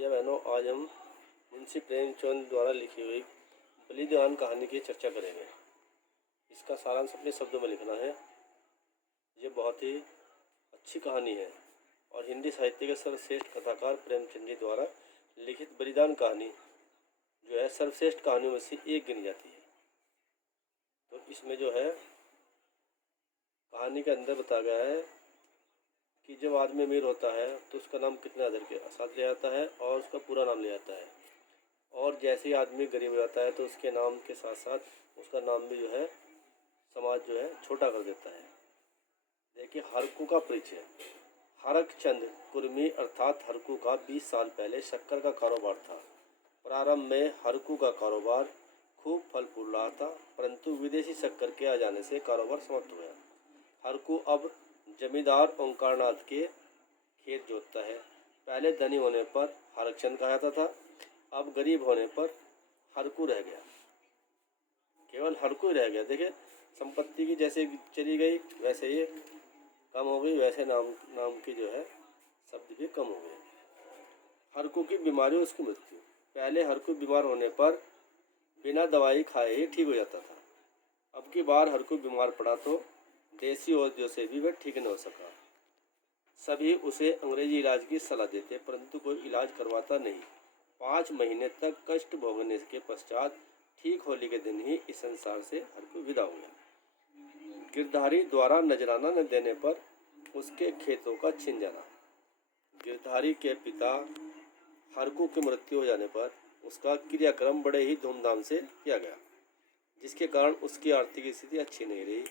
भैया बहनों, आज हम मुंशी प्रेमचंद द्वारा लिखी हुई बलिदान कहानी की चर्चा करेंगे। इसका सारांश अपने शब्दों में लिखना है। ये बहुत ही अच्छी कहानी है और हिंदी साहित्य के सर्वश्रेष्ठ कथाकार प्रेमचंद जी द्वारा लिखित बलिदान कहानी जो है सर्वश्रेष्ठ कहानियों में से एक गिनी जाती है। तो इसमें जो है कहानी के अंदर बताया गया है कि जब आदमी अमीर होता है तो उसका नाम कितने आदर के साथ लिया जाता है और उसका पूरा नाम लिया जाता है, और जैसे ही आदमी गरीब हो जाता है तो उसके नाम के साथ साथ उसका नाम भी जो है समाज जो है छोटा कर देता है। देखिए, हरकू का परिचय। हरकचंद कुर्मी अर्थात हरकू का 20 साल पहले शक्कर का कारोबार था। प्रारंभ में हरकू का कारोबार खूब फल फूल रहा था, परंतु विदेशी शक्कर के आ जाने से कारोबार समाप्त हो गया। हरकू अब जमींदार ओंकारनाथ के खेत जोतता है। पहले धनी होने पर हरकचंद कहा जाता था, अब गरीब होने पर हरकू रह गया। केवल हरकू ही रह गया। देखिए, संपत्ति की जैसे चली गई वैसे ये कम हो गई, वैसे नाम की जो है शब्द भी कम हो गए। हरकू की बीमारी, उसकी मृत्यु। पहले हरकू बीमार होने पर बिना दवाई खाए ही ठीक हो जाता था। अब की बार हरकू बीमार पड़ा तो देसी औषधियों से भी वह ठीक न हो सका। सभी उसे अंग्रेजी इलाज की सलाह देते, परंतु कोई इलाज करवाता नहीं। 5 महीने तक कष्ट भोगने के पश्चात ठीक होली के दिन ही इस संसार से हरकू विदा हो गया। गिरधारी द्वारा नजराना न देने पर उसके खेतों का छिन जाना। गिरधारी के पिता हरकू की मृत्यु हो जाने पर उसका क्रियाक्रम बड़े ही धूमधाम से किया गया, जिसके कारण उसकी आर्थिक स्थिति अच्छी नहीं रही।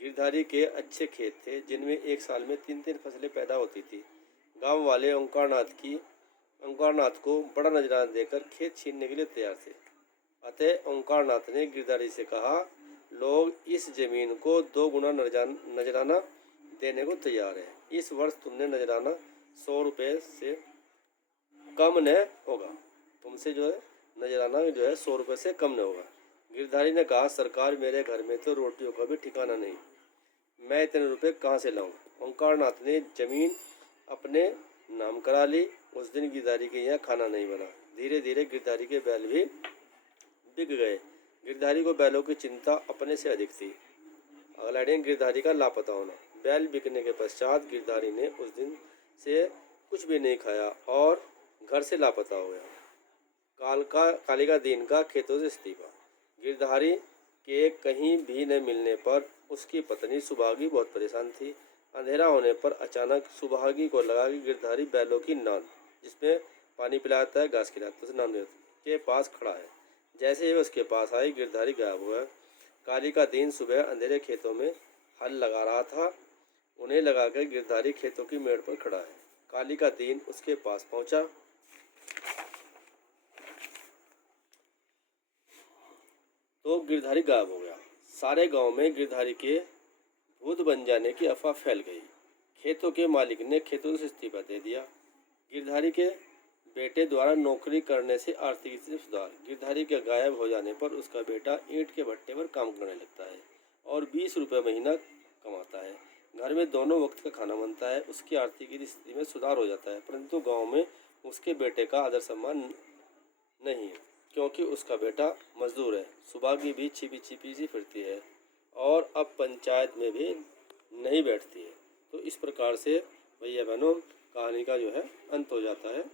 गिरधारी के अच्छे खेत थे जिनमें एक साल में 3-3 फसलें पैदा होती थी। गांव वाले ओंकारनाथ को बड़ा नजराना देकर खेत छीनने के लिए तैयार थे। अतः ओंकारनाथ ने गिरधारी से कहा, लोग इस जमीन को 2 गुना नजराना देने को तैयार है। इस वर्ष तुमने नजराना 100 रुपये से कम न होगा। तुमसे जो है नजराना जो है 100 रुपये से कम न होगा। गिरधारी ने कहा, सरकार, मेरे घर में तो रोटियों का भी ठिकाना नहीं, मैं इतने रुपए कहाँ से लाऊं। ओंकारनाथ ने जमीन अपने नाम करा ली। उस दिन गिरधारी के यहाँ खाना नहीं बना। धीरे धीरे गिरधारी के बैल भी बिक गए। गिरधारी को बैलों की चिंता अपने से अधिक थी। अगला दिन गिरधारी का लापता होना। बैल बिकने के पश्चात गिरधारी ने उस दिन से कुछ भी नहीं खाया और घर से लापता हो गया। कालिका दीन का खेतों से इस्तीफा। गिरधारी के कहीं भी न मिलने पर उसकी पत्नी सुभागी बहुत परेशान थी। अंधेरा होने पर अचानक सुभागी को लगा कि गिरधारी बैलों की नान, जिसमें पानी पिलाता है, घास खिलाता है, नान के पास खड़ा है। जैसे ही उसके पास आई, गिरधारी गायब हुआ। कालिका दीन सुबह अंधेरे खेतों में हल लगा रहा था। उन्हें लगाकर गिरधारी खेतों की मेड़ पर खड़ा है। कालिका दीन उसके पास पहुंचा तो गिरधारी गायब हो गया। सारे गांव में गिरधारी के भूत बन जाने की अफवाह फैल गई। खेतों के मालिक ने खेतों से इस्तीफा दे दिया। गिरधारी के बेटे द्वारा नौकरी करने से आर्थिक स्थिति में सुधार। गिरधारी के गायब हो जाने पर उसका बेटा ईंट के भट्टे पर काम करने लगता है और 20 रुपये महीना कमाता है। घर में दोनों वक्त का खाना बनता है। उसकी आर्थिक स्थिति में सुधार हो जाता है, परंतु गाँव में उसके बेटे का आदर सम्मान नहीं, क्योंकि उसका बेटा मजदूर है। सुभागी भी छिपी छिपी सी फिरती है और अब पंचायत में भी नहीं बैठती है। तो इस प्रकार से भैया बहनों कहानी का जो है अंत हो जाता है।